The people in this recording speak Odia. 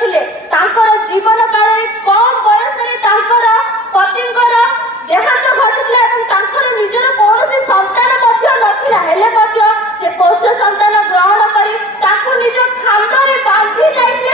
କରିଥିଲେ। ତାଙ୍କର ଜୀବନ କାଳରେ କମ ବୟସରେ ତାଙ୍କର ପତିଙ୍କର ଦେହାନ୍ତ ଘଟିଥିଲା ଏବଂ ତାଙ୍କର ନିଜର କୌଣସି ସନ୍ତାନ ମଧ୍ୟ ନଥିଲା। ହେଲେ ମଧ୍ୟ ସେ ପୋଷ୍ୟ ସନ୍ତାନ ଗ୍ରହଣ କରି ତାକୁ ନିଜ ଖାନ୍ଦରେ ବାନ୍ଧି ଯାଇଥିଲେ